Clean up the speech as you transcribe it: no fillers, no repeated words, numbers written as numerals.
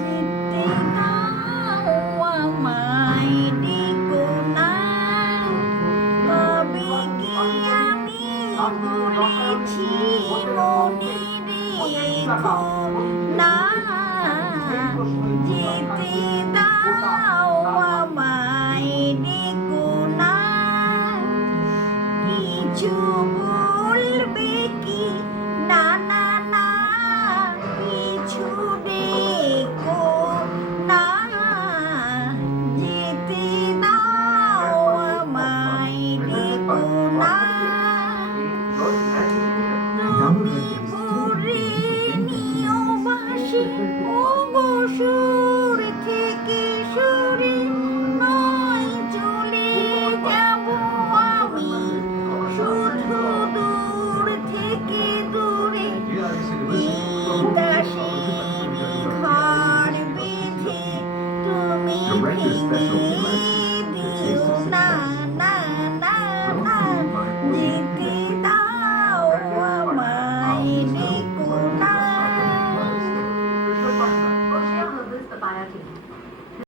যেতে দাও আমায় ডেকো না, তবে কি আমি বলেছি মনে রেখো না। যেতে দাও আমায় ডেকো না, কিছু বলবে কি না না না, কিছু ডেকো না। যেতে দাও আমায় ডেকো না, তুমি ভরে নিও বাসি ও গো সুর থেকে সুরে, নয় চলে যাব আমি শুধু দূর থেকে দূরে। এই দাসেরই ঘর বেঁধে তুমি ভেঙে দিও না।